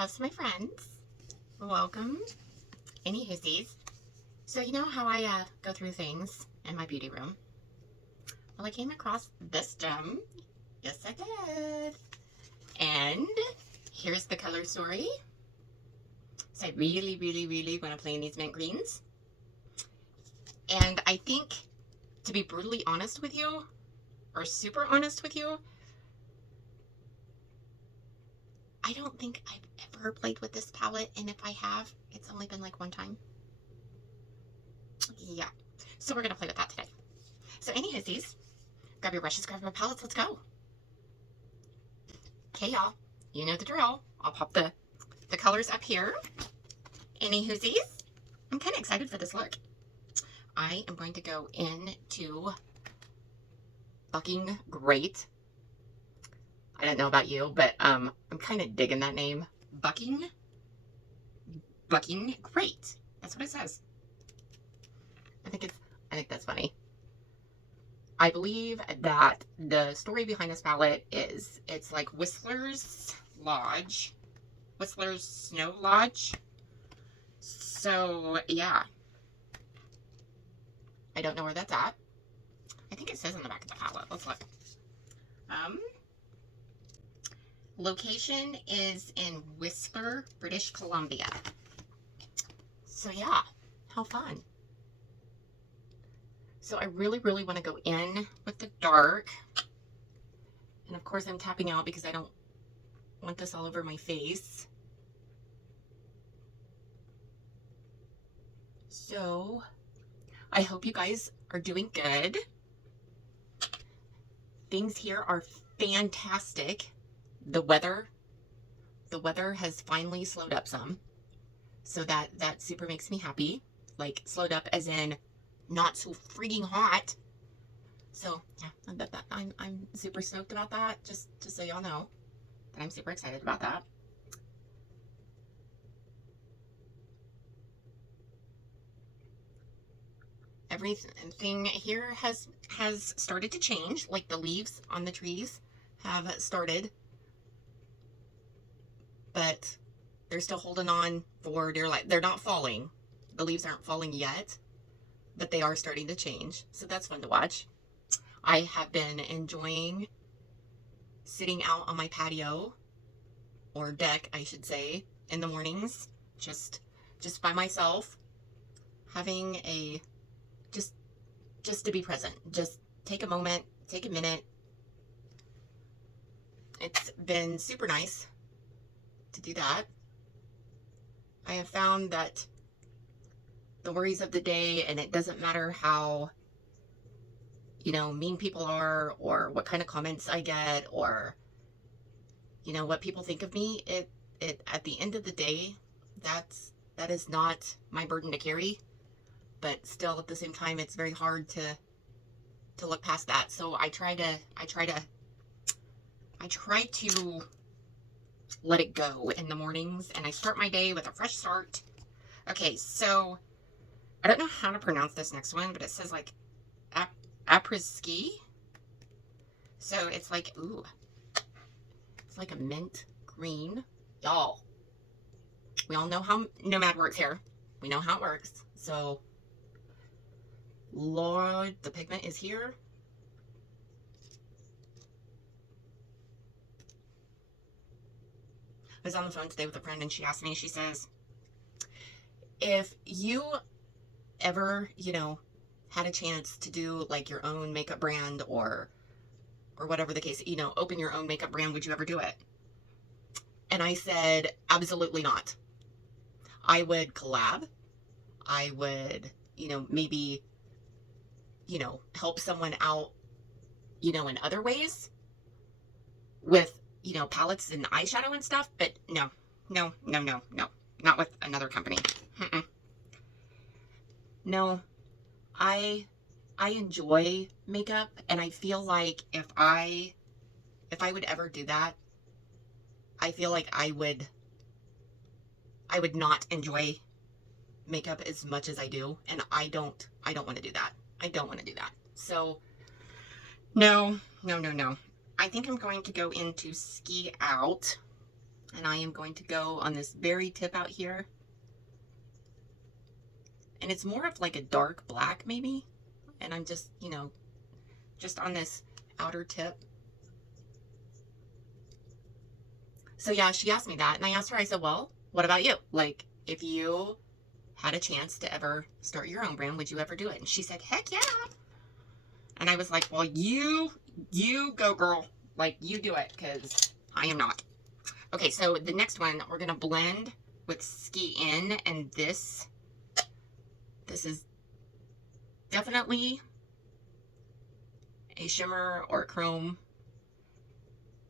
How's my friends? Welcome. Any hoosies. So you know how I go through things in my beauty room? Well, I came across this gem. Yes, I did. And here's the color story. So I really want to play in these mint greens. And I think, to be brutally honest with you, or super honest with you, I don't think I've ever played with this palette, and if I have, it's only been like one time. Yeah, so we're gonna play with that today. So any hissies, grab your brushes, grab your palettes, let's go. Okay, y'all, you know the drill. I'll pop the colors up here. Any hoosies? I'm kind of excited for this look. I am going to go into Fucking Great. I don't know about you, but I'm kind of digging that name. Fucking Great. That's what it says. I think that's funny. I believe that the story behind this palette is it's like Whistler's Snow Lodge. So yeah, I don't know where that's at. I think it says on the back of the palette. Let's look. Location is in Whistler, British Columbia. So yeah, how fun. So I really want to go in with the dark. And of course I'm tapping out because I don't want this all over my face. So I hope you guys are doing good. Things here are fantastic. The weather has finally slowed up some. So that super makes me happy. Like slowed up as in not so freaking hot. So yeah, I'm super stoked about that. Just so y'all know that I'm super excited about that. Everything here has started to change. Like the leaves on the trees have started, but they're still holding on for dear life. They're not falling. The leaves aren't falling yet, but they are starting to change. So that's fun to watch. I have been enjoying sitting out on my patio, or deck, I should say, in the mornings, just by myself, having a just to be present. Just take a moment, take a minute. It's been super nice to do that. I have found that the worries of the day, and it doesn't matter how, mean people are, or what kind of comments I get, or, what people think of me, it at the end of the day, that is not my burden to carry. But still, at the same time, it's very hard to look past that. So I try to let it go in the mornings, and I start my day with a fresh start. Okay, so I don't know how to pronounce this next one, but it says like après-ski. So it's like, ooh, it's like a mint green. Y'all, we all know how NOMAD works here. We know how it works. So Lord, the pigment is here. I was on the phone today with a friend, and she asked me, she says, if you ever, had a chance to do like your own makeup brand or whatever the case, open your own makeup brand, would you ever do it? And I said, absolutely not. I would collab. I would, maybe, help someone out, in other ways with, palettes and eyeshadow and stuff. But no, not with another company. No, I enjoy makeup, and I feel like if I would ever do that, I feel like I would not enjoy makeup as much as I do, and I don't want to do that. I don't want to do that. So no. I think I'm going to go into Ski Out And I am going to go on this very tip out here. And it's more of like a dark black maybe. And I'm just, you know, just on this outer tip. So yeah, she asked me that. And I asked her, I said, well, what about you? Like, if you had a chance to ever start your own brand, would you ever do it? And she said, heck yeah. And I was like, well, you go, girl. Like, you do it, because I am not. Okay, so the next one, we're going to blend with Ski In, and this is definitely a shimmer or a chrome,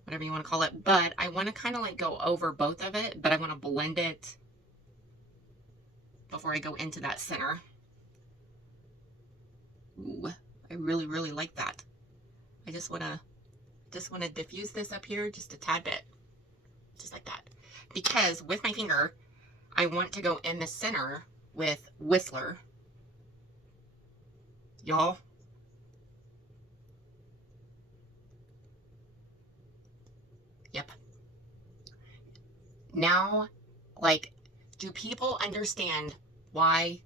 whatever you want to call it, but I want to kind of like go over both of it, but I want to blend it before I go into that center. Ooh, I really, really like that. I just want to diffuse this up here just a tad bit, just like that, because with my finger, I want to go in the center with Whistler. Y'all. Yep. Now, like, do people understand why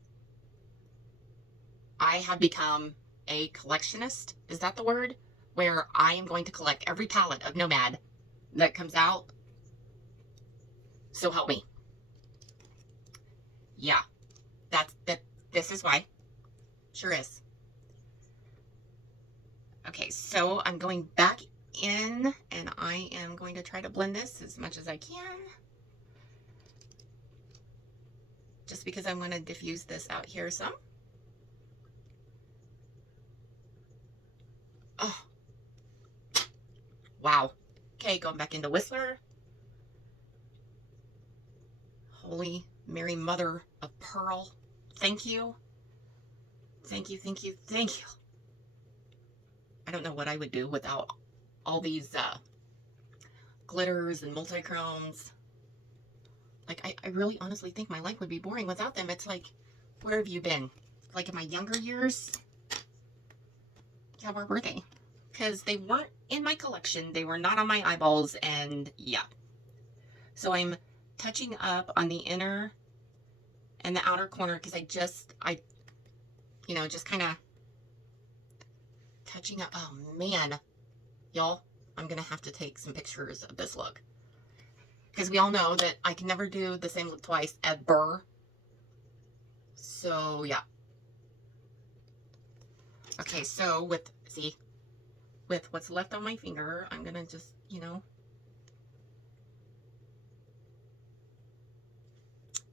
I have become a collectionist? Is that the word? Where I am going to collect every palette of NOMAD that comes out. So help me. Yeah. This is why. Sure is. Okay, so I'm going back in, and I am going to try to blend this as much as I can. Just because I'm going to diffuse this out here some. Oh. Wow. Okay, going back into Whistler. Holy Mary, Mother of Pearl. Thank you. Thank you, thank you, thank you. I don't know what I would do without all these glitters and multi-chromes. Like, I really honestly think my life would be boring without them. It's like, where have you been? Like, in my younger years? Yeah, where were they? Because they weren't in my collection. They were not on my eyeballs, and yeah. So I'm touching up on the inner and the outer corner because you know, just kind of touching up. Oh, man. Y'all, I'm going to have to take some pictures of this look. Because we all know that I can never do the same look twice, ever. So, yeah. Okay, so with what's left on my finger, I'm going to just, you know.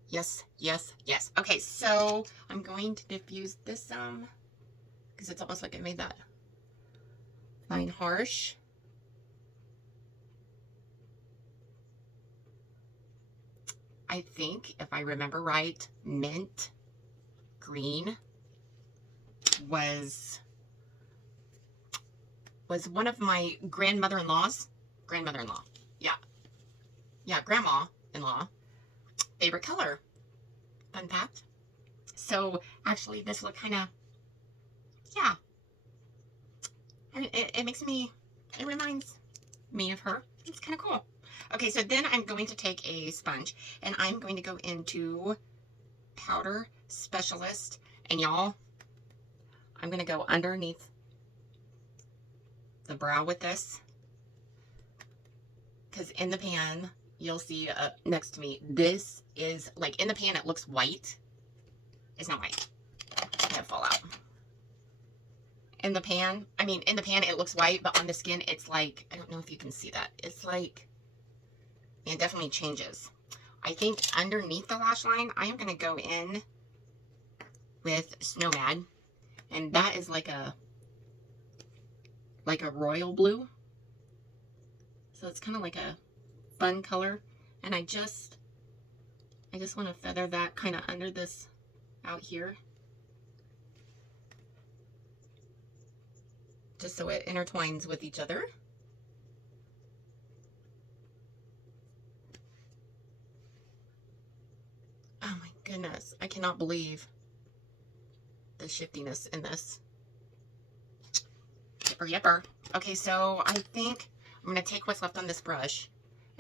Yes, yes, yes. Okay, so I'm going to diffuse this some. Because it's almost like I made that line harsh. I think, if I remember right, mint green was one of my grandmother-in-law's, yeah, grandma-in-law favorite color. Fun fact. So actually this look kind of, yeah, and it makes me, it reminds me of her. It's kind of cool. Okay, so then I'm going to take a sponge and I'm going to go into Powder Specialist, and y'all, I'm going to go underneath the brow with this, because in the pan, you'll see next to me, this is, like, in the pan it looks white. It's not white. It'll fall out. In the pan it looks white, but on the skin it's like, I don't know if you can see that. It's like, it definitely changes. I think underneath the lash line, I am going to go in with NOMAD, and that is like a royal blue. So it's kind of like a fun color, and I just want to feather that kind of under this out here, just so it intertwines with each other. Oh my goodness, I cannot believe the shiftiness in this. Yipper yipper. Okay, so I think I'm going to take what's left on this brush,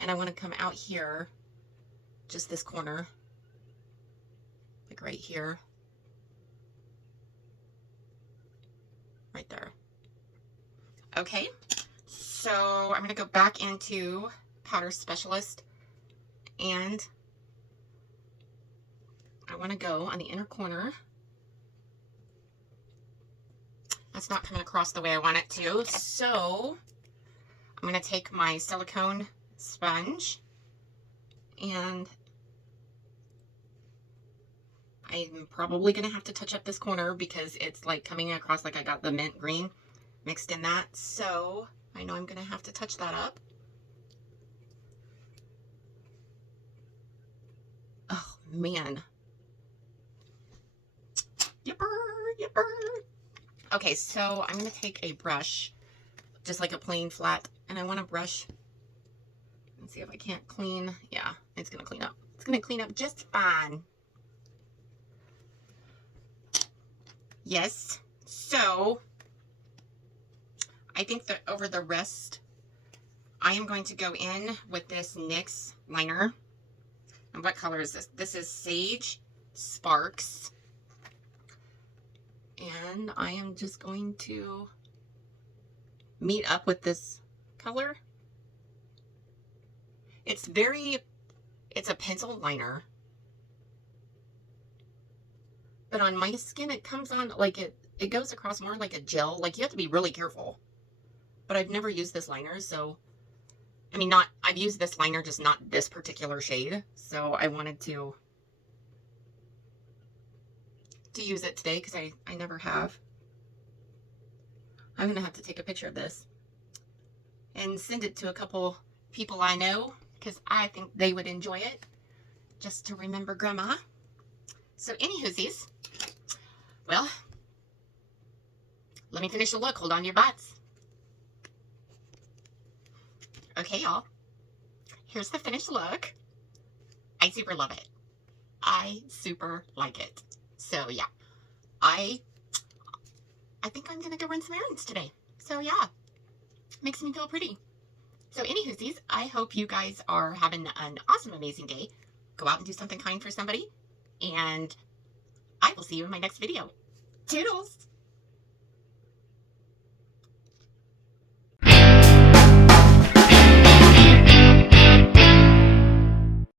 And I want to come out here, just this corner, like right here. Right there. Okay, so I'm going to go back into Powder Specialist, and I want to go on the inner corner. That's not coming across the way I want it to, so I'm going to take my silicone sponge, and I'm probably going to have to touch up this corner because it's like coming across like I got the mint green mixed in that. So I know I'm going to have to touch that up. Oh, man. Yipper, yipper. Okay, so I'm going to take a brush, just like a plain flat, and I want to brush. Let's see if I can't clean. Yeah, it's going to clean up. It's going to clean up just fine. Yes. So I think that over the rest, I am going to go in with this NYX liner. And what color is this? This is Sage Sparks. And I am just going to meet up with this color. It's a pencil liner. But on my skin, it comes on like it goes across more like a gel. Like, you have to be really careful. But I've never used this liner, so, I mean, I've used this liner, just not this particular shade. So I wanted to use it today because I never have. I'm going to have to take a picture of this and send it to a couple people I know because I think they would enjoy it, just to remember Grandma. So anywhoosies, well, let me finish the look. Hold on to your butts. Okay, y'all. Here's the finished look. I super love it. I super like it. So yeah, I think I'm gonna go run some errands today. So yeah, makes me feel pretty. So anywhoosies, I hope you guys are having an awesome, amazing day. Go out and do something kind for somebody. And I will see you in my next video. Toodles!